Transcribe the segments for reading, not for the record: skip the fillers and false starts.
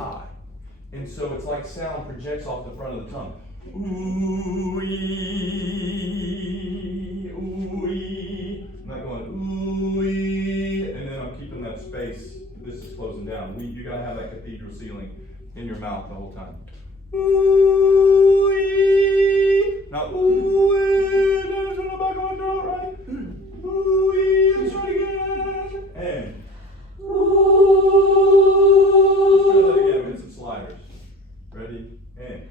high. And so it's like sound projects off the front of the tongue. Ooh-ee, ooh-ee. I'm not going ooh-ee, and then I'm keeping that space. This is closing down. You gotta have that cathedral ceiling in your mouth the whole time. Ooh-ee. Not ooh-ee, there's in the back of my throat, right? Ooh-ee, let's try it again. And ooh. Let's try that again with some sliders. Ready? And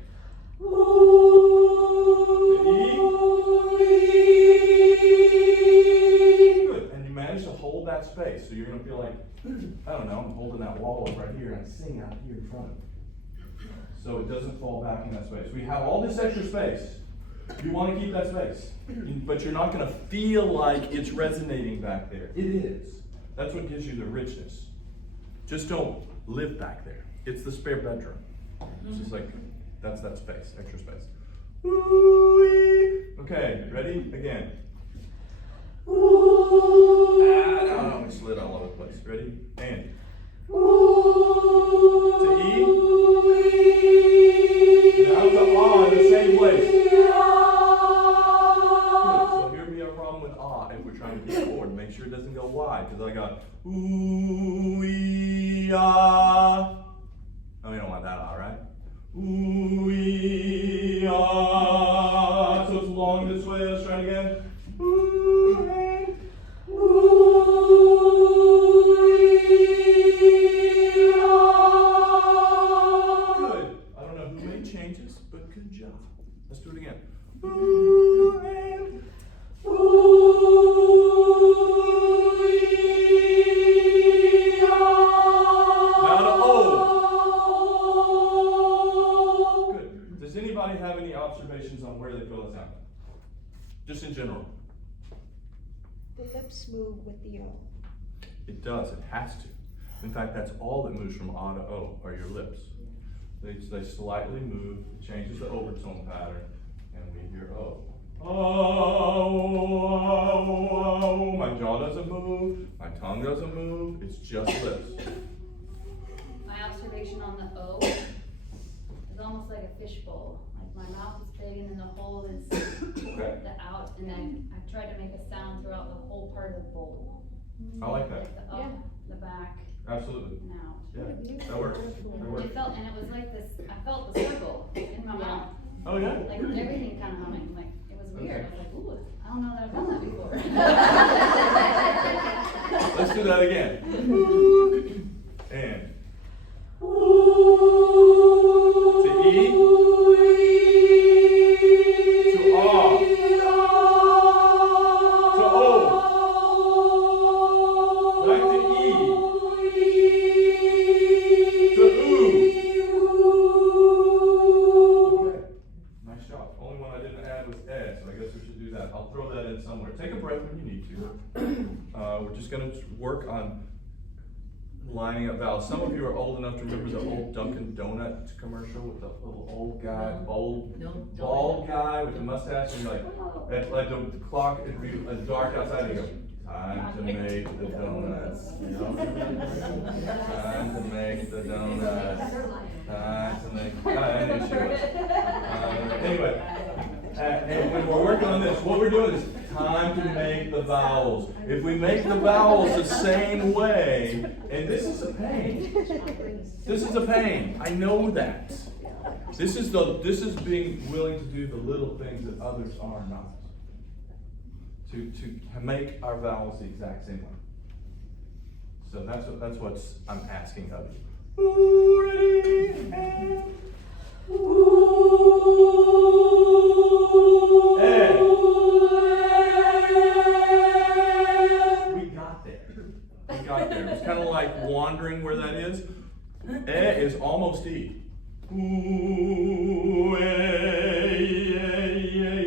good. And you manage to hold that space. So you're going to feel like, I don't know, I'm holding that wall up right here and I sing out here in front of it. So it doesn't fall back in that space. We have all this extra space. You want to keep that space. But you're not going to feel like it's resonating back there. It is. That's what gives you the richness. Just don't live back there. It's the spare bedroom. It's just like, that's that space, extra space. Ooh-wee. Okay, ready? Again. No, we slid all over the place. Ready? And. To E. Now to ah in the same place. Good. So here we have a problem with ah if we're trying to hit a chord. Make sure it doesn't go wide, because I got ooh-wee-ah. Oh, you don't want that ah, right? Ooh-wee-ah. So it's long this way. Let's try it again. Ooh-wee. Good. I don't know who made changes, but good job. Let's do it again. Ooh-wee. Have any observations on where they feel the sound? Just in general. The lips move with the O. It does, it has to. In fact, that's all that moves from A to O, are your lips. They slightly move, it changes the overtone pattern, and we hear O. Oh, my jaw doesn't move, my tongue doesn't move, it's just lips. My observation on the O is almost like a fishbowl. My mouth is big and then the hole is the out, and then I tried to make a sound throughout the whole part of the bowl. I like that. Like the up, the back, Absolutely. and out. Yeah, that works. That works. It felt, and it was like this, I felt the circle in my mouth. Oh yeah? Like everything kind of humming, like it was weird. I was like, ooh, I don't know that I've done that before. Let's do that again. And. To E. To A. To O. Back to E. To Oo. Okay. Nice job. Only one I didn't add was E, so I guess we should do that. I'll throw that in somewhere. Take a breath when you need to. We're just going to work on lining up vowels. Some of you are old enough to remember the old Dunkin' Donut commercial with the little old guy, bald guy with the mustache, and like the clock is dark outside, and you go, time to make the donuts. You know? Time to make the donuts. Time to make. I knew she was. Anyway, and when we're working on this, what we're doing is time to make the vowels. If we make the vowels the same way, and this is a pain. This is a pain. I know that. This is being willing to do the little things that others are not. To make our vowels the exact same way. So that's what I'm asking of you. Ooh, ready, and we got there. It's kind of like wandering where that is. Is almost E. Ooh,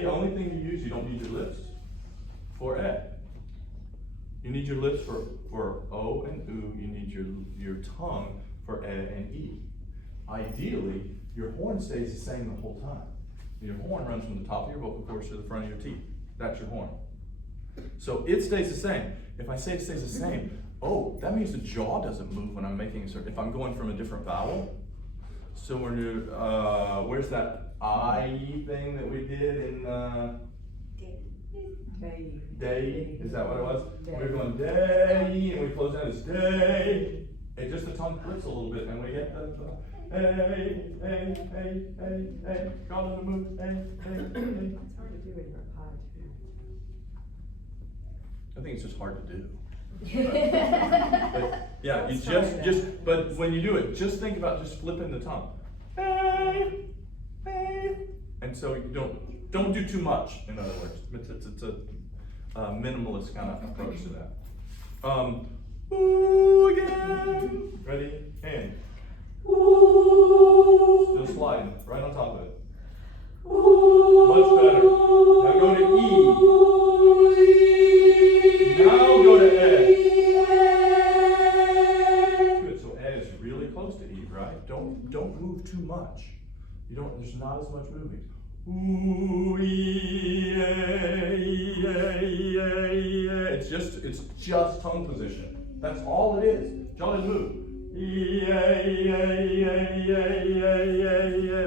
the only thing you use, you don't need your lips for E. You need your lips for O and Oo. You need your tongue for E and E. Ideally, your horn stays the same the whole time. Your horn runs from the top of your vocal cords to the front of your teeth. That's your horn. So it stays the same. If I say it stays the same, oh, that means the jaw doesn't move when I'm making a certain. If I'm going from a different vowel, So we're new, where's that I thing that we did in, day, is that what it was? We're going day, and we close out as day. And just the tongue flips a little bit, and we get the hey, call it a move, hey. It's hard to do when you're a pod too. I think it's just hard to do. But yeah, you but when you do it, just think about just flipping the tongue. Hey. And so you don't do too much, in other words. It's a minimalist kind of approach to that. Ooh again. Ready? And. Ooh. Still sliding, right on top of it. Ooh. Much better. Now go to E. Now go to E. Good, so E is really close to E, right? Don't move too much. There's not as much moving. Ooh, E, it's just tongue position. That's all it is. Jaw didn't move.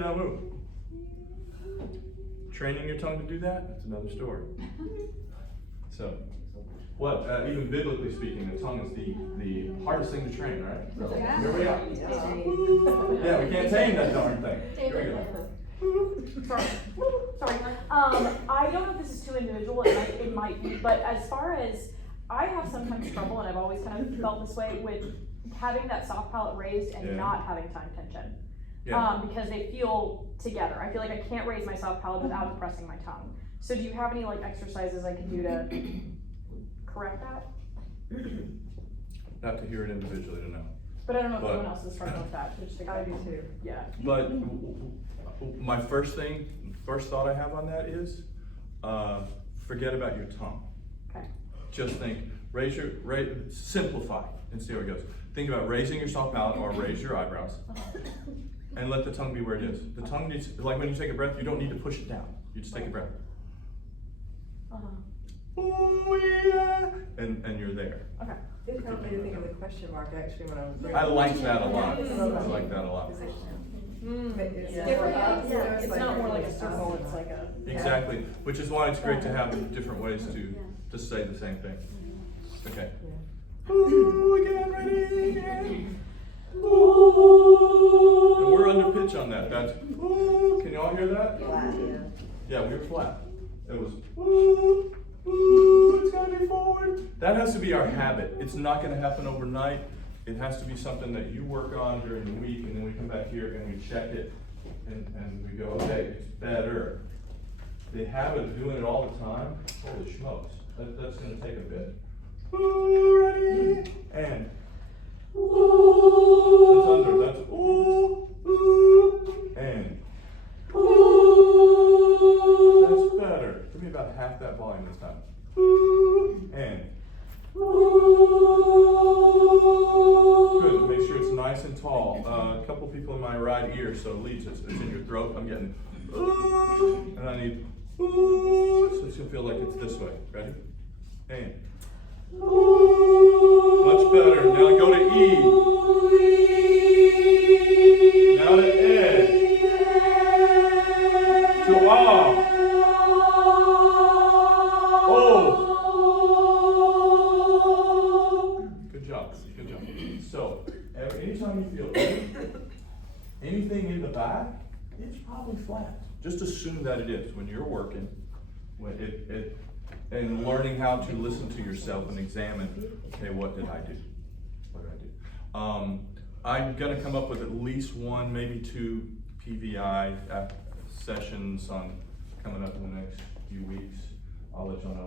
Now move. Training your tongue to do that, that's another story. So, even biblically speaking, the tongue is the hardest thing to train, right? So, here we are. Yeah, we can't tame that darn thing. Here we go. Sorry. I don't know if this is too individual, it might be, but as far as, I have sometimes trouble, and I've always kind of felt this way, with having that soft palate raised and not having tongue tension. Yeah. Because they feel together. I feel like I can't raise my soft palate without depressing my tongue. So do you have any like exercises I can do to correct that? Have to hear it individually to know. But I don't know if anyone else is struggling with that. I do too. Yeah. But my first thought I have on that is, forget about your tongue. Okay. Just think, simplify and see how it goes. Think about raising your soft palate or raise your eyebrows and let the tongue be where it is. The tongue needs, like when you take a breath, you don't need to push it down. You just take a breath. Ooh, yeah. And you're there. Okay. It helped me to think of the question mark actually when I was. I like that a lot. I like that a lot. It's Different. It's not more like a circle, it's like a. Exactly, which is why it's great to have different ways to say the same thing. Okay. Ooh, again, ready, again. Ooh. And we're under pitch on that. That's ooh. Can you all hear that? Yeah, we were flat. It was ooh, ooh, it's gotta be forward. That has to be our habit. It's not gonna happen overnight. It has to be something that you work on during the week, and then we come back here and we check it, and we go, okay, it's better. The habit of doing it all the time, holy smokes, that's gonna take a bit. Ooh, ready? And ooh. That's under, that's ooh, ooh, and ooh. That's better. Give me about half that volume this time. Ooh, and ooh. Good, make sure it's nice and tall. A couple people in my right ear, so leads, it's in your throat. I'm getting ooh, and I need ooh, so it's gonna feel like it's this way. Ready? And much better. Now go to E. Now to E. To ah. Oh. Good job. Good job. So, anytime you feel anything in the back, it's probably flat. Just assume that it is when you're working. And learning how to listen to yourself and examine, okay, what did I do? What did I do? I'm gonna come up with at least one, maybe two PVI sessions on coming up in the next few weeks. I'll let y'all know.